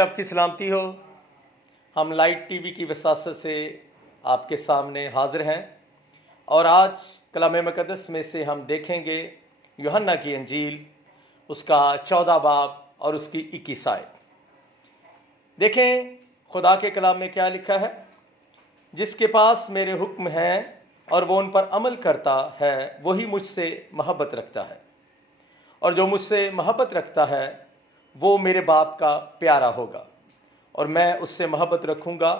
آپ کی سلامتی ہو۔ ہم لائٹ ٹی وی کی وساطت سے آپ کے سامنے حاضر ہیں، اور آج کلام مقدس میں سے ہم دیکھیں گے یوحنا کی انجیل، اس کا 14 باب اور اس کی 21 آیت۔ دیکھیں خدا کے کلام میں کیا لکھا ہے۔ جس کے پاس میرے حکم ہیں اور وہ ان پر عمل کرتا ہے وہی مجھ سے محبت رکھتا ہے، اور جو مجھ سے محبت رکھتا ہے وہ میرے باپ کا پیارا ہوگا، اور میں اس سے محبت رکھوں گا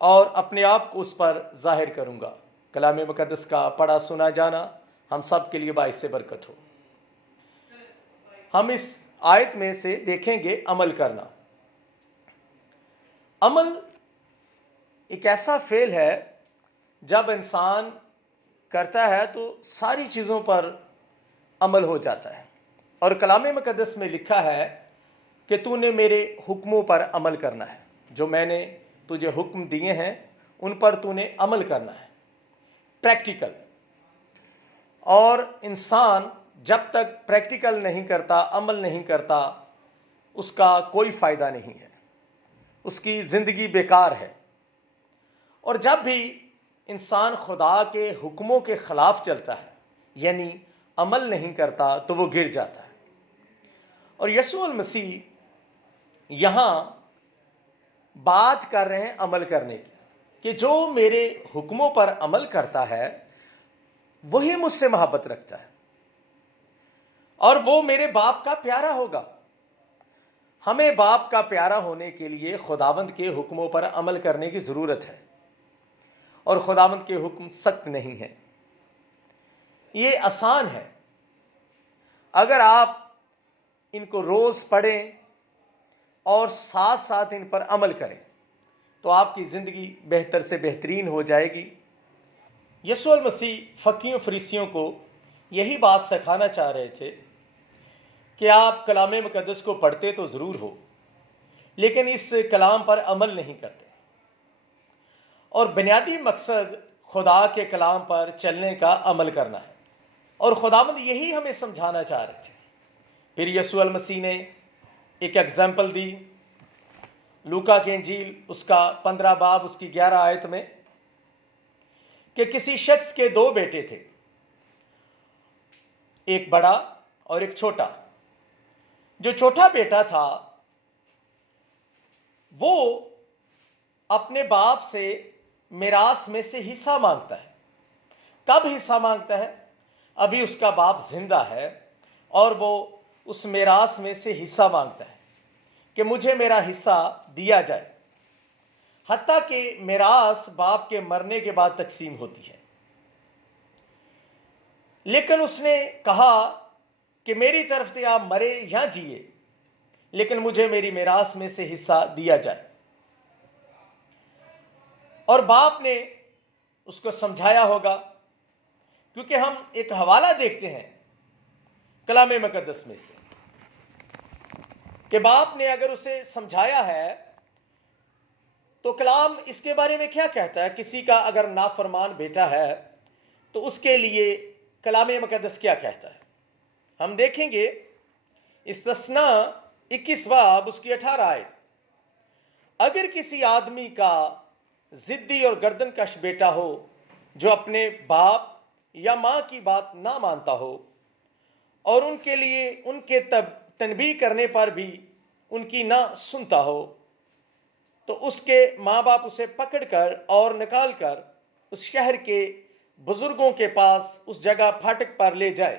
اور اپنے آپ کو اس پر ظاہر کروں گا۔ کلام مقدس کا پڑھا سنا جانا ہم سب کے لیے باعث برکت ہو۔ ہم اس آیت میں سے دیکھیں گے عمل کرنا۔ عمل ایک ایسا فعل ہے جب انسان کرتا ہے تو ساری چیزوں پر عمل ہو جاتا ہے، اور کلام مقدس میں لکھا ہے کہ تو نے میرے حکموں پر عمل کرنا ہے۔ جو میں نے تجھے حکم دیے ہیں ان پر تو نے عمل کرنا ہے، پریکٹیکل۔ اور انسان جب تک پریکٹیکل نہیں کرتا، عمل نہیں کرتا، اس کا کوئی فائدہ نہیں ہے، اس کی زندگی بیکار ہے۔ اور جب بھی انسان خدا کے حکموں کے خلاف چلتا ہے، یعنی عمل نہیں کرتا، تو وہ گر جاتا ہے۔ اور یسوع المسیح یہاں بات کر رہے ہیں عمل کرنے کی، کہ جو میرے حکموں پر عمل کرتا ہے وہی مجھ سے محبت رکھتا ہے، اور وہ میرے باپ کا پیارا ہوگا۔ ہمیں باپ کا پیارا ہونے کے لیے خداوند کے حکموں پر عمل کرنے کی ضرورت ہے، اور خداوند کے حکم سخت نہیں ہیں، یہ آسان ہے۔ اگر آپ ان کو روز پڑھیں اور ساتھ ساتھ ان پر عمل کریں تو آپ کی زندگی بہتر سے بہترین ہو جائے گی۔ یسوع المسیح فقیوں فریسیوں کو یہی بات سکھانا چاہ رہے تھے کہ آپ کلام مقدس کو پڑھتے تو ضرور ہو، لیکن اس کلام پر عمل نہیں کرتے۔ اور بنیادی مقصد خدا کے کلام پر چلنے کا عمل کرنا ہے، اور خداوند یہی ہمیں سمجھانا چاہ رہے تھے۔ پھر یسوع المسیح نے ایک ایگزامپل دی لوکا کی انجیل، اس کا 15 باب اس کی 11 آیت میں، کہ کسی شخص کے 2 بیٹے تھے، ایک بڑا اور ایک چھوٹا۔ جو چھوٹا بیٹا تھا وہ اپنے باپ سے میراث میں سے حصہ مانگتا ہے۔ کب حصہ مانگتا ہے؟ ابھی اس کا باپ زندہ ہے، اور وہ اس میراث میں سے حصہ مانگتا ہے کہ مجھے میرا حصہ دیا جائے، حتیٰ کہ میراث باپ کے مرنے کے بعد تقسیم ہوتی ہے۔ لیکن اس نے کہا کہ میری طرف سے آپ مرے یا جیے، لیکن مجھے میری میراث میں سے حصہ دیا جائے۔ اور باپ نے اس کو سمجھایا ہوگا، کیونکہ ہم ایک حوالہ دیکھتے ہیں کلام مقدس میں سے کہ باپ نے اگر اسے سمجھایا ہے تو کلام اس کے بارے میں کیا کہتا ہے؟ کسی کا اگر نافرمان بیٹا ہے تو اس کے لیے کلام مقدس کیا کہتا ہے؟ ہم دیکھیں گے استثناء 21 باب اس کی 18 آیت۔ اگر کسی آدمی کا ضدی اور گردن کش بیٹا ہو جو اپنے باپ یا ماں کی بات نہ مانتا ہو، اور ان کے لیے ان کے تنبیہ کرنے پر بھی ان کی نہ سنتا ہو، تو اس کے ماں باپ اسے پکڑ کر اور نکال کر اس شہر کے بزرگوں کے پاس اس جگہ پھاٹک پر لے جائے،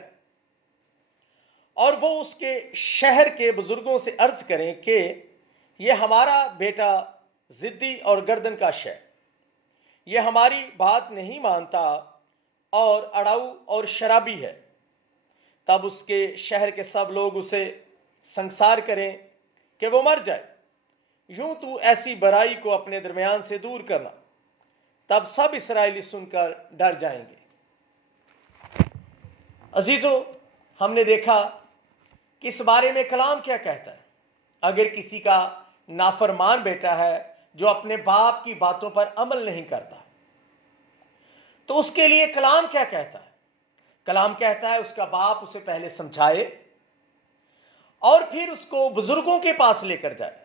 اور وہ اس کے شہر کے بزرگوں سے عرض کریں کہ یہ ہمارا بیٹا ضدی اور گردن کش ہے، یہ ہماری بات نہیں مانتا اور اڑاؤ اور شرابی ہے۔ تب اس کے شہر کے سب لوگ اسے سنگسار کریں کہ وہ مر جائے۔ یوں تو ایسی برائی کو اپنے درمیان سے دور کرنا۔ تب سب اسرائیلی سن کر ڈر جائیں گے۔ عزیزو، ہم نے دیکھا کہ اس بارے میں کلام کیا کہتا ہے۔ اگر کسی کا نافرمان بیٹا ہے جو اپنے باپ کی باتوں پر عمل نہیں کرتا، تو اس کے لیے کلام کیا کہتا ہے؟ کلام کہتا ہے اس کا باپ اسے پہلے سمجھائے اور پھر اس کو بزرگوں کے پاس لے کر جائے،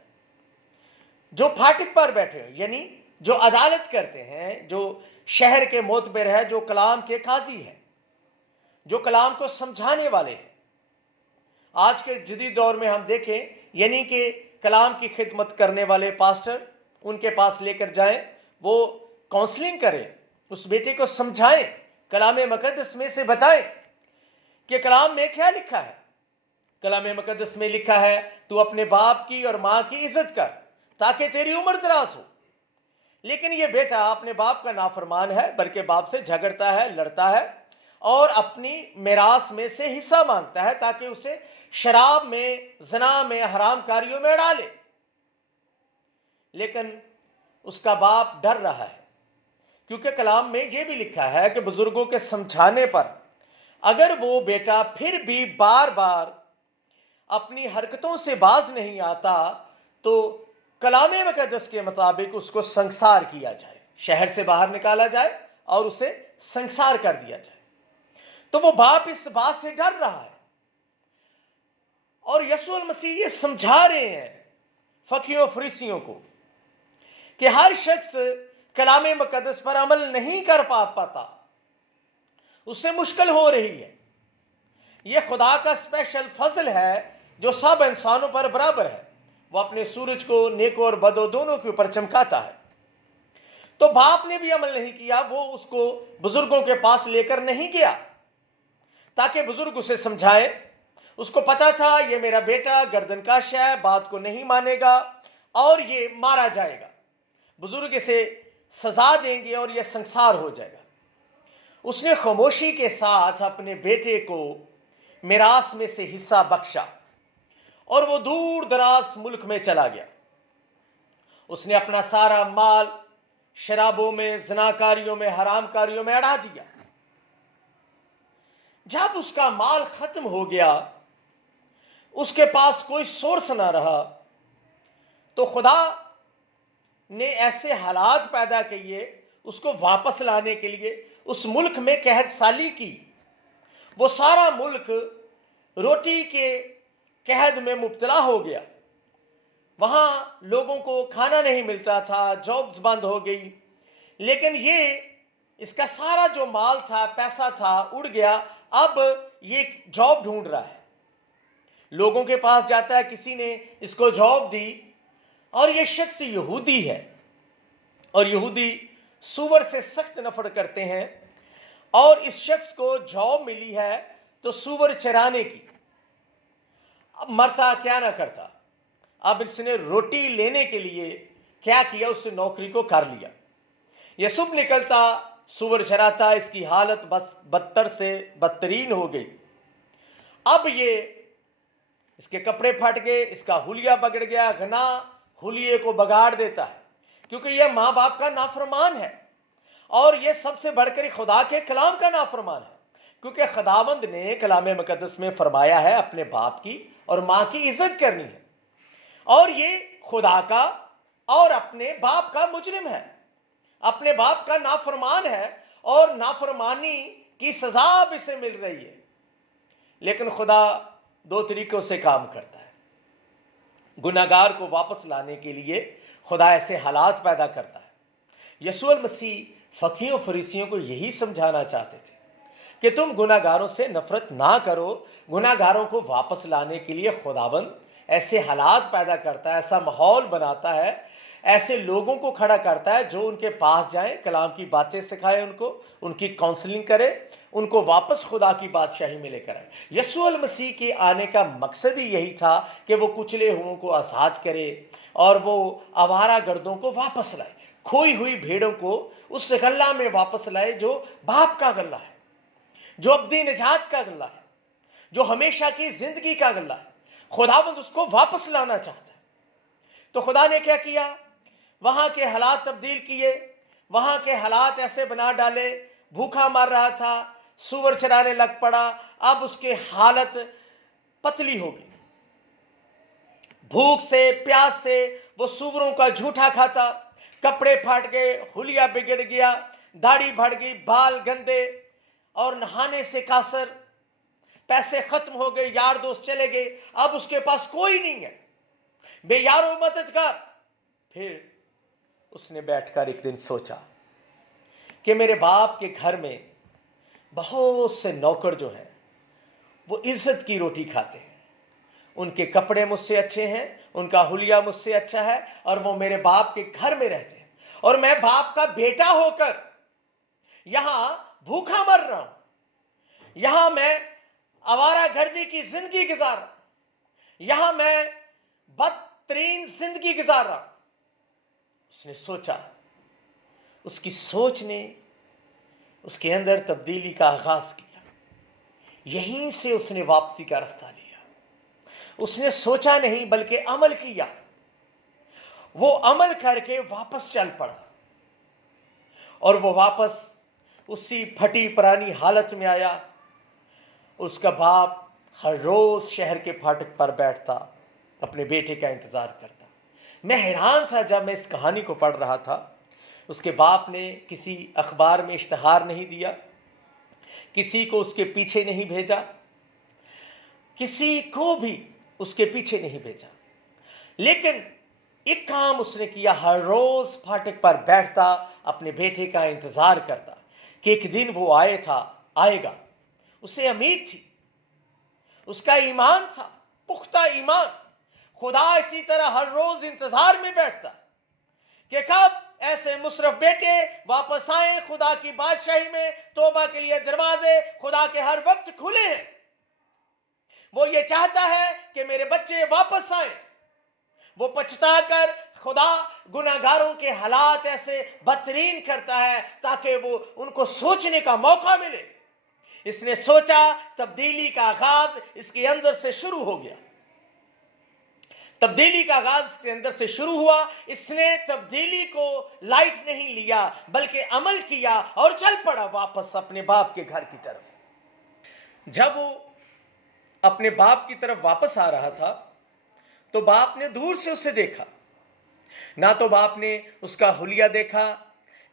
جو پھاٹک پر بیٹھے ہیں، یعنی جو عدالت کرتے ہیں، جو شہر کے معتبر ہے، جو کلام کے قاضی ہیں، جو کلام کو سمجھانے والے ہیں. آج کے جدید دور میں ہم دیکھیں، یعنی کہ کلام کی خدمت کرنے والے پاسٹر، ان کے پاس لے کر جائیں، وہ کاؤنسلنگ کریں، اس بیٹے کو سمجھائیں، کلام مقدس میں سے بتائیں کہ کلام میں کیا لکھا ہے. کلام مقدس میں لکھا ہے تو اپنے باپ کی اور ماں کی عزت کر تاکہ تیری عمر دراز ہو. لیکن یہ بیٹا اپنے باپ کا نافرمان ہے، بلکہ باپ سے جھگڑتا ہے، لڑتا ہے اور اپنی میراث میں سے حصہ مانگتا ہے تاکہ اسے شراب میں، زنا میں، حرام کاریوں میں ڈالے. لیکن اس کا باپ ڈر رہا ہے، کیونکہ کلام میں یہ بھی لکھا ہے کہ بزرگوں کے سمجھانے پر اگر وہ بیٹا پھر بھی بار بار اپنی حرکتوں سے باز نہیں آتا تو کلام مقدس کے مطابق اس کو سنسار کیا جائے، شہر سے باہر نکالا جائے اور اسے سنسار کر دیا جائے. تو وہ باپ اس بات سے ڈر رہا ہے، اور یسوع المسیح یہ سمجھا رہے ہیں فقیہوں فریسیوں کو کہ ہر شخص کلام مقدس پر عمل نہیں کر پاتا، اس سے مشکل ہو رہی ہے. یہ خدا کا اسپیشل فضل ہے جو سب انسانوں پر برابر ہے. وہ اپنے سورج کو نیکوں اور بدوں دونوں کے اوپر چمکاتا ہے. تو باپ نے بھی عمل نہیں کیا، وہ اس کو بزرگوں کے پاس لے کر نہیں گیا تاکہ بزرگ اسے سمجھائے. اس کو پتا تھا یہ میرا بیٹا گردن کاش ہے، بات کو نہیں مانے گا اور یہ مارا جائے گا، بزرگ اسے سزا دیں گے اور یہ سنسار ہو جائے گا. اس نے خاموشی کے ساتھ اپنے بیٹے کو میراث میں سے حصہ بخشا اور وہ دور دراز ملک میں چلا گیا. اس نے اپنا سارا مال شرابوں میں، زناکاریوں میں، حرام کاریوں میں اڑا دیا. جب اس کا مال ختم ہو گیا، اس کے پاس کوئی سورس نہ رہا، تو خدا نے ایسے حالات پیدا کیے اس کو واپس لانے کے لیے. اس ملک میں قحط سالی کی. وہ سارا ملک روٹی کے قحط میں مبتلا ہو گیا. وہاں لوگوں کو کھانا نہیں ملتا تھا، جابز بند ہو گئی. لیکن یہ اس کا سارا جو مال تھا، پیسہ تھا، اڑ گیا. اب یہ جاب ڈھونڈ رہا ہے، لوگوں کے پاس جاتا ہے، کسی نے اس کو جاب دی اور یہ شخص یہودی ہے اور یہودی سور سے سخت نفرت کرتے ہیں. اور اس شخص کو جاب ملی ہے تو سور چرانے کی. اب مرتا کیا نہ کرتا. اب اس نے روٹی لینے کے لیے کیا کیا، اس سے نوکری کو کر لیا. یہ صبح نکلتا، سور چراتا. اس کی حالت بس بدتر سے بدترین ہو گئی. اب یہ اس کے کپڑے پھٹ گئے، اس کا حلیہ بگڑ گیا. غنا حلیے کو بگاڑ دیتا ہے کیونکہ یہ ماں باپ کا نافرمان ہے، اور یہ سب سے بڑھ کر خدا کے کلام کا نافرمان ہے. کیونکہ خداوند نے کلام مقدس میں فرمایا ہے اپنے باپ کی اور ماں کی عزت کرنی ہے، اور یہ خدا کا اور اپنے باپ کا مجرم ہے، اپنے باپ کا نافرمان ہے، اور نافرمانی کی سزا اب اسے مل رہی ہے. لیکن خدا دو طریقوں سے کام کرتا ہے. گناہگار کو واپس لانے کے لیے خدا ایسے حالات پیدا کرتا ہے. یسوع المسیح فقیہوں فریسیوں کو یہی سمجھانا چاہتے تھے کہ تم گناہگاروں سے نفرت نہ کرو. گناہگاروں کو واپس لانے کے لیے خداوند ایسے حالات پیدا کرتا ہے، ایسا ماحول بناتا ہے، ایسے لوگوں کو کھڑا کرتا ہے جو ان کے پاس جائیں، کلام کی باتیں سکھائے، ان کو ان کی کاؤنسلنگ کرے، ان کو واپس خدا کی بادشاہی میں لے کر آئے. یسوع المسیح کے آنے کا مقصد ہی یہی تھا کہ وہ کچلے ہوئوں کو آزاد کرے اور وہ آوارہ گردوں کو واپس لائے، کھوئی ہوئی بھیڑوں کو اس غلہ میں واپس لائے جو باپ کا غلہ ہے، جو ابدی نجات کا غلہ ہے، جو ہمیشہ کی زندگی کا غلہ ہے. خداوند اس کو واپس لانا چاہتا ہے. تو خدا نے کیا کیا؟ وہاں کے حالات تبدیل کیے. وہاں کے حالات ایسے بنا ڈالے. بھوکا مار رہا تھا، سور چرانے لگ پڑا. اب اس کی حالت پتلی ہو گئی. بھوک سے، پیاس سے وہ سوروں کا جھوٹا کھاتا. کپڑے پھاٹ گئے، حلیہ بگڑ گیا، داڑھی بڑھ گئی، بال گندے اور نہانے سے قاصر. پیسے ختم ہو گئے، یار دوست چلے گئے. اب اس کے پاس کوئی نہیں ہے، بے یار و مددگار. پھر اس نے بیٹھ کر ایک دن سوچا کہ میرے باپ کے گھر میں بہت سے نوکر جو ہیں وہ عزت کی روٹی کھاتے ہیں، ان کے کپڑے مجھ سے اچھے ہیں، ان کا حلیہ مجھ سے اچھا ہے، اور وہ میرے باپ کے گھر میں رہتے ہیں، اور میں باپ کا بیٹا ہو کر یہاں بھوکا مر رہا ہوں، یہاں میں آوارہ گردی کی زندگی گزار رہا ہوں، یہاں میں بدترین زندگی گزار رہا ہوں۔ اس نے سوچا، اس کی سوچ نے اس کے اندر تبدیلی کا آغاز کیا، یہیں سے اس نے واپسی کا راستہ لیا۔ اس نے سوچا نہیں بلکہ عمل کیا، وہ عمل کر کے واپس چل پڑا، اور وہ واپس اسی پھٹی پرانی حالت میں آیا۔ اس کا باپ ہر روز شہر کے پھاٹک پر بیٹھتا، اپنے بیٹے کا انتظار کرتا۔ میں حیران تھا جب میں اس کہانی کو پڑھ رہا تھا۔ اس کے باپ نے کسی اخبار میں اشتہار نہیں دیا، کسی کو اس کے پیچھے نہیں بھیجا، کسی کو بھی اس کے پیچھے نہیں بھیجا، لیکن ایک کام اس نے کیا، ہر روز پھاٹک پر بیٹھتا، اپنے بیٹے کا انتظار کرتا کہ ایک دن وہ آئے گا۔ اسے امید تھی، اس کا ایمان تھا، پختہ ایمان۔ خدا اسی طرح ہر روز انتظار میں بیٹھتا کہ کب ایسے مصرف بیٹے واپس آئیں۔ خدا کی بادشاہی میں توبہ کے لیے دروازے خدا کے ہر وقت کھلے ہیں۔ وہ یہ چاہتا ہے کہ میرے بچے واپس آئیں۔ وہ پچھتا کر خدا گناہگاروں کے حالات ایسے بدترین کرتا ہے تاکہ وہ ان کو سوچنے کا موقع ملے۔ اس نے سوچا، تبدیلی کا آغاز اس کے اندر سے شروع ہو گیا۔ تبدیلی کا آغاز اس کے اندر سے شروع ہوا۔ اس نے تبدیلی کو لائٹ نہیں لیا بلکہ عمل کیا اور چل پڑا واپس اپنے باپ کے گھر کی طرف۔ جب وہ اپنے باپ کی طرف واپس آ رہا تھا تو باپ نے دور سے اسے دیکھا۔ نہ تو باپ نے اس کا حلیہ دیکھا،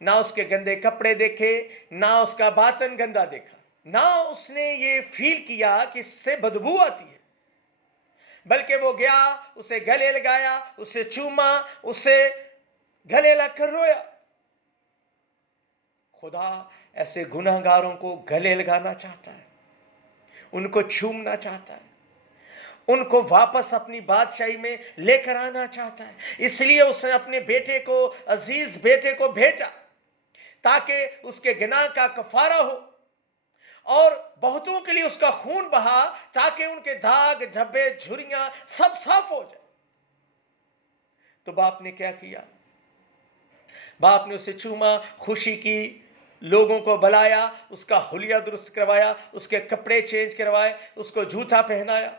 نہ اس کے گندے کپڑے دیکھے، نہ اس کا باطن گندا دیکھا، نہ اس نے یہ فیل کیا کہ اس سے بدبو آتی ہے، بلکہ وہ گیا، اسے گلے لگایا، اسے چوما، اسے گلے لگ کر رویا۔ خدا ایسے گناہگاروں کو گلے لگانا چاہتا ہے، ان کو چومنا چاہتا ہے، ان کو واپس اپنی بادشاہی میں لے کر آنا چاہتا ہے۔ اس لیے اس نے اپنے بیٹے کو، عزیز بیٹے کو بھیجا تاکہ اس کے گناہ کا کفارہ ہو، اور بہتوں کے لیے اس کا خون بہا تاکہ ان کے داغ، دھبے، جھریاں سب صاف ہو جائے۔ تو باپ نے کیا کیا؟ باپ نے اسے چوما، خوشی کی، لوگوں کو بلایا، اس کا حلیہ درست کروایا، اس کے کپڑے چینج کروائے، اس کو جوتا پہنایا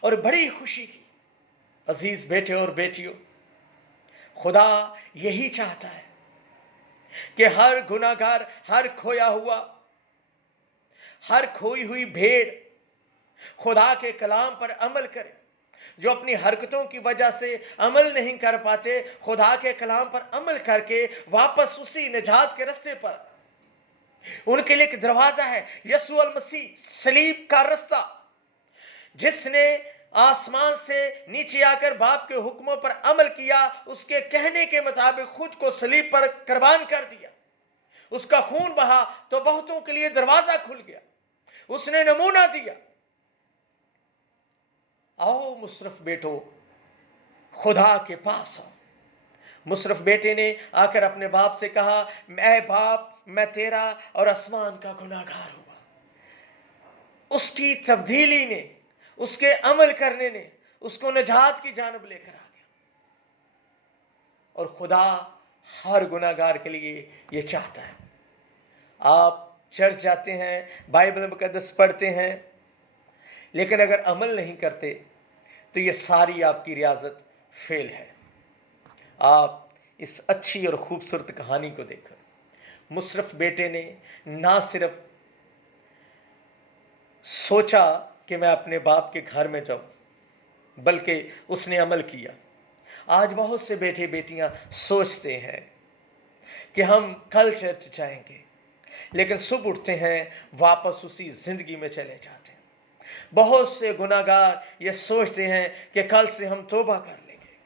اور بڑی خوشی کی۔ عزیز بیٹے اور بیٹیوں، خدا یہی چاہتا ہے کہ ہر گناہگار، ہر کھویا ہوا، ہر کھوئی ہوئی بھیڑ خدا کے کلام پر عمل کرے۔ جو اپنی حرکتوں کی وجہ سے عمل نہیں کر پاتے، خدا کے کلام پر عمل کر کے واپس اسی نجات کے رستے پر، ان کے لیے ایک دروازہ ہے، یسوع المسیح، صلیب کا رستہ، جس نے آسمان سے نیچے آ کر باپ کے حکموں پر عمل کیا، اس کے کہنے کے مطابق خود کو صلیب پر قربان کر دیا، اس کا خون بہا تو بہتوں کے لیے دروازہ کھل گیا، اس نے نمونہ دیا۔ آؤ مصرف بیٹو، خدا کے پاس آؤ۔ مصرف بیٹے نے آ کر اپنے باپ سے کہا، اے باپ، میں تیرا اور آسمان کا گناہگار ہوا۔ اس کی تبدیلی نے، اس کے عمل کرنے نے اس کو نجات کی جانب لے کر آ گیا۔ اور خدا ہر گناہگار کے لیے یہ چاہتا ہے۔ آپ چرچ جاتے ہیں، بائبل مقدس پڑھتے ہیں، لیکن اگر عمل نہیں کرتے تو یہ ساری آپ کی ریاضت فیل ہے۔ آپ اس اچھی اور خوبصورت کہانی کو دیکھیں۔ مصرف بیٹے نے نہ صرف سوچا کہ میں اپنے باپ کے گھر میں جاؤں، بلکہ اس نے عمل کیا۔ آج بہت سے بیٹے بیٹیاں سوچتے ہیں کہ ہم کل چرچ جائیں گے، لیکن صبح اٹھتے ہیں واپس اسی زندگی میں چلے جاتے ہیں۔ بہت سے گناہگار یہ سوچتے ہیں کہ کل سے ہم توبہ کر لیں گے،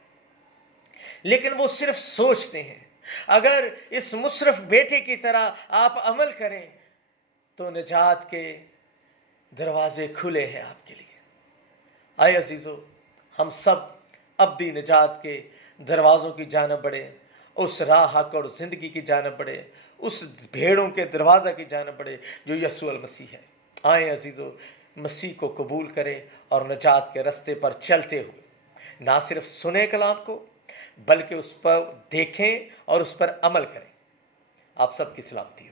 لیکن وہ صرف سوچتے ہیں. اگر اس مصرف بیٹے کی طرح آپ عمل کریں تو نجات کے دروازے کھلے ہیں آپ کے لیے. آئے عزیزو، ہم سب ابدی نجات کے دروازوں کی جانب بڑھیں، اس راہ حق اور زندگی کی جانب بڑھیں، اس بھیڑوں کے دروازہ کی جانب بڑھیں جو یسوع المسیح ہے. آئیں عزیزو، مسیح کو قبول کریں اور نجات کے رستے پر چلتے ہوئے نہ صرف سنیں کلام کو بلکہ اس پر دیکھیں اور اس پر عمل کریں. آپ سب کی سلامتی ہو.